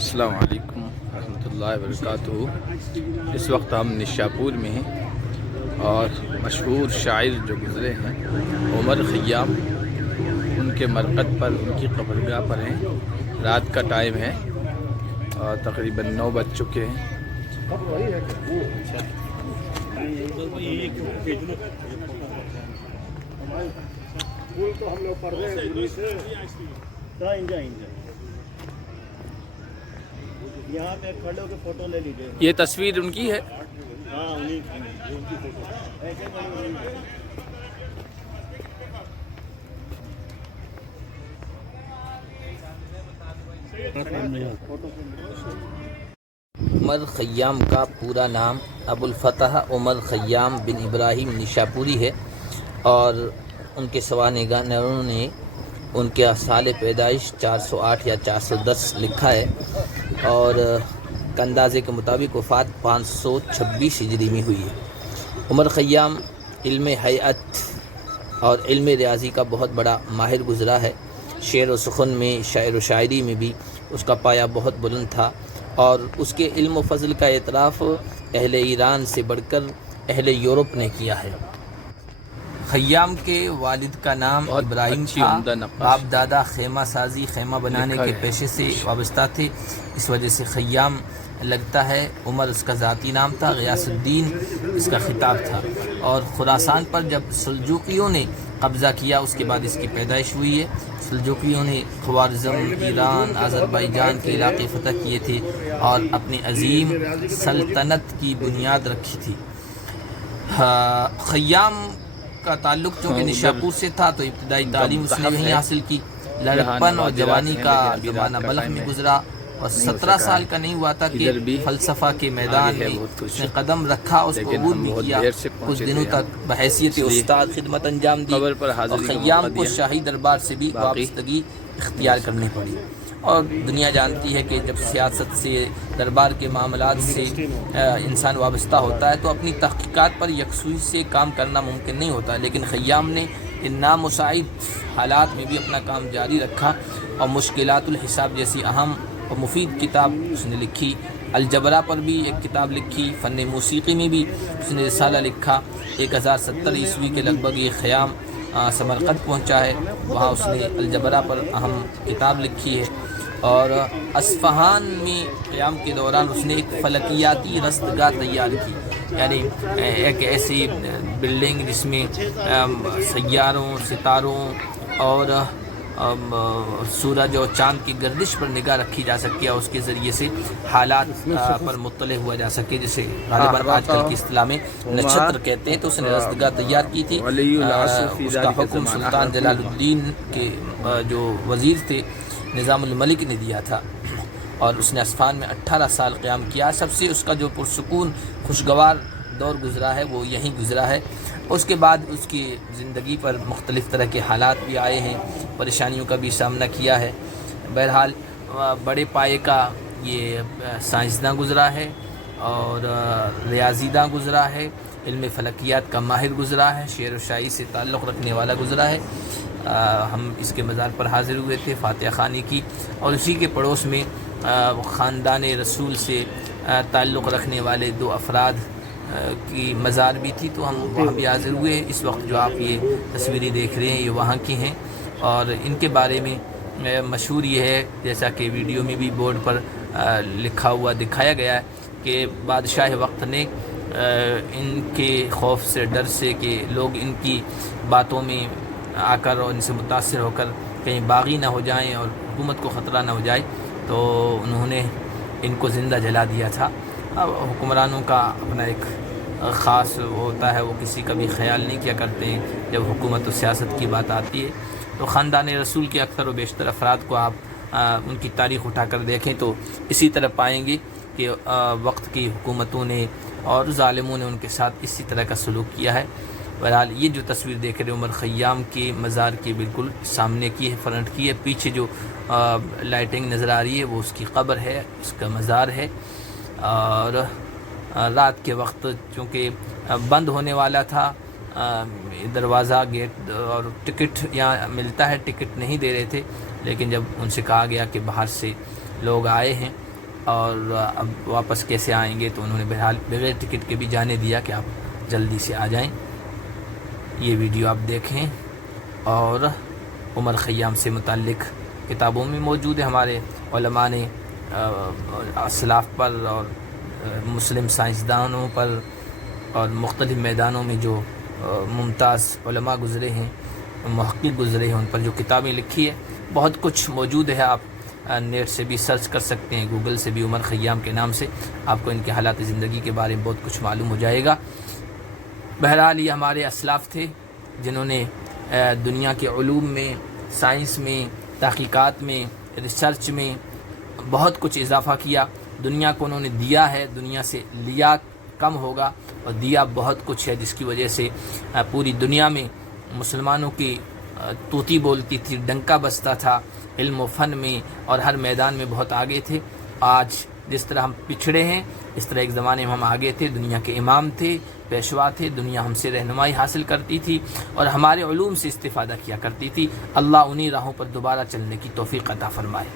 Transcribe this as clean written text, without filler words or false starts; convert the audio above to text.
السلام علیکم ورحمۃ اللہ وبرکاتہ۔ اس وقت ہم نشاپور میں ہیں اور مشہور شاعر جو گزرے ہیں عمر خیام، ان کے مرقد پر، ان کی قبرگاہ پر ہیں۔ رات کا ٹائم ہے اور تقریباً 9 بج چکے ہیں۔ یہاں پہ کھڑے ہو کے فوٹو لے لیجیے۔ یہ تصویر ان کی ہے۔ ہاں عمر خیام کا پورا نام ابو الفتح عمر خیام بن ابراہیم نشاپوری ہے، اور ان کے سوانحگاروں نے ان کے سال پیدائش 408 یا 410 لکھا ہے، اور اندازے کے مطابق وفات 526 ہجری میں ہوئی ہے۔ عمر خیام علم ہیئت اور علم ریاضی کا بہت بڑا ماہر گزرا ہے۔ شعر و سخن میں، شاعر و شاعری میں بھی اس کا پایہ بہت بلند تھا، اور اس کے علم و فضل کا اعتراف اہل ایران سے بڑھ کر اہل یورپ نے کیا ہے۔ خیام کے والد کا نام ابراہیم تھا۔ باپ دادا خیمہ سازی، خیمہ بنانے کے پیشے سے وابستہ تھے، اس وجہ سے خیام لگتا ہے۔ عمر اس کا ذاتی نام تھا، غیاث الدین اس کا خطاب تھا، اور خراسان پر جب سلجوقیوں نے قبضہ کیا اس کے بعد اس کی پیدائش ہوئی ہے۔ سلجوقیوں نے خوارزم، ایران، آذربائیجان کے علاقے فتح کیے تھے اور اپنی عظیم سلطنت کی بنیاد رکھی تھی۔ خیام کا تعلق چونکہ نشاپور سے تھا تو ابتدائی تعلیم اس نے وہیں حاصل کی۔ لڑکپن اور جوانی کا زمانہ بلخ میں گزرا، اور 17 سال کا نہیں ہوا تھا کہ فلسفہ کے میدان میں اس نے قدم رکھا، اس کو عبور بھی کیا۔ کچھ دنوں تک بحیثیت استاد خدمت انجام دی، اور خیام کو شاہی دربار سے بھی وابستگی اختیار کرنی پڑی۔ اور دنیا جانتی ہے کہ جب سیاست سے، دربار کے معاملات سے انسان وابستہ ہوتا ہے تو اپنی تحقیقات پر یکسوئی سے کام کرنا ممکن نہیں ہوتا، لیکن خیام نے ان نامساعد حالات میں بھی اپنا کام جاری رکھا، اور مشکلات الحساب جیسی اہم اور مفید کتاب اس نے لکھی۔ الجبرہ پر بھی ایک کتاب لکھی۔ فن موسیقی میں بھی اس نے رسالہ لکھا۔ 1070 عیسوی کے لگ بھگ یہ خیام سمرقند پہنچا ہے، وہاں اس نے الجبرہ پر اہم کتاب لکھی ہے۔ اور اصفہان میں قیام کے دوران اس نے ایک فلکیاتی رستگاہ تیار کی، یعنی ایک ایسی بلڈنگ جس میں سیاروں، ستاروں اور سورج اور چاند کی گردش پر نگاہ رکھی جا سکے، اور اس کے ذریعے سے حالات پر مطلع ہوا جا سکے، جسے غالباً آج کل کی اصطلاح میں نچھتر کہتے ہیں۔ تو اس نے رستگاہ تیار کی تھی۔ اس کا حکم سلطان جلال الدین کے جو وزیر تھے نظام الملک نے دیا تھا، اور اس نے اصفہان میں 18 سال قیام کیا۔ سب سے اس کا جو پرسکون خوشگوار دور گزرا ہے وہ یہیں گزرا ہے۔ اس کے بعد اس کی زندگی پر مختلف طرح کے حالات بھی آئے ہیں، پریشانیوں کا بھی سامنا کیا ہے۔ بہرحال بڑے پائے کا یہ سائنسداں گزرا ہے، اور ریاضی داں گزرا ہے، علم فلکیات کا ماہر گزرا ہے، شعر و شاعری سے تعلق رکھنے والا گزرا ہے۔ ہم اس کے مزار پر حاضر ہوئے تھے، فاتحہ خوانی کی، اور اسی کے پڑوس میں خاندان رسول سے تعلق رکھنے والے 2 افراد کی مزار بھی تھی، تو ہم وہاں بھی حاضر ہوئے۔ اس وقت جو آپ یہ تصویریں دیکھ رہے ہیں یہ وہاں کی ہیں، اور ان کے بارے میں مشہور یہ ہے، جیسا کہ ویڈیو میں بھی بورڈ پر لکھا ہوا دکھایا گیا ہے، کہ بادشاہ وقت نے ان کے خوف سے، ڈر سے کہ لوگ ان کی باتوں میں آ کر اور ان سے متاثر ہو کر کہیں باغی نہ ہو جائیں اور حکومت کو خطرہ نہ ہو جائے، تو انہوں نے ان کو زندہ جلا دیا تھا۔ اب حکمرانوں کا اپنا ایک خاص ہوتا ہے، وہ کسی کا بھی خیال نہیں کیا کرتے ہیں جب حکومت و سیاست کی بات آتی ہے۔ تو خاندان رسول کے اکثر و بیشتر افراد کو آپ ان کی تاریخ اٹھا کر دیکھیں تو اسی طرح پائیں گے کہ وقت کی حکومتوں نے اور ظالموں نے ان کے ساتھ اسی طرح کا سلوک کیا ہے۔ بہرحال یہ جو تصویر دیکھ رہے عمر خیام کے مزار کے بالکل سامنے کی ہے، فرنٹ کی ہے، پیچھے جو لائٹنگ نظر آ رہی ہے وہ اس کی قبر ہے، اس کا مزار ہے۔ اور رات کے وقت چونکہ بند ہونے والا تھا دروازہ، گیٹ، اور ٹکٹ یہاں ملتا ہے، ٹکٹ نہیں دے رہے تھے، لیکن جب ان سے کہا گیا کہ باہر سے لوگ آئے ہیں اور اب واپس کیسے آئیں گے، تو انہوں نے بہرحال بغیر ٹکٹ کے بھی جانے دیا کہ آپ جلدی سے آ جائیں۔ یہ ویڈیو آپ دیکھیں، اور عمر خیام سے متعلق کتابوں میں موجود ہے، ہمارے علماء نے اسلاف پر اور مسلم سائنسدانوں پر اور مختلف میدانوں میں جو ممتاز علماء گزرے ہیں، محقق گزرے ہیں، ان پر جو کتابیں لکھی ہے، بہت کچھ موجود ہے۔ آپ نیٹ سے بھی سرچ کر سکتے ہیں، گوگل سے بھی عمر خیام کے نام سے آپ کو ان کے حالات زندگی کے بارے میں بہت کچھ معلوم ہو جائے گا۔ بہرحال یہ ہمارے اسلاف تھے جنہوں نے دنیا کے علوم میں، سائنس میں، تحقیقات میں، ریسرچ میں بہت کچھ اضافہ کیا۔ دنیا کو انہوں نے دیا ہے، دنیا سے لیا کم ہوگا، اور دیا بہت کچھ ہے، جس کی وجہ سے پوری دنیا میں مسلمانوں کی طوطی بولتی تھی، ڈنکا بجتا تھا، علم و فن میں اور ہر میدان میں بہت آگے تھے۔ آج جس طرح ہم پچھڑے ہیں، اس طرح ایک زمانے میں ہم آگے تھے، دنیا کے امام تھے، پیشوا تھے، دنیا ہم سے رہنمائی حاصل کرتی تھی اور ہمارے علوم سے استفادہ کیا کرتی تھی۔ اللہ انہی راہوں پر دوبارہ چلنے کی توفیق عطا فرمائے۔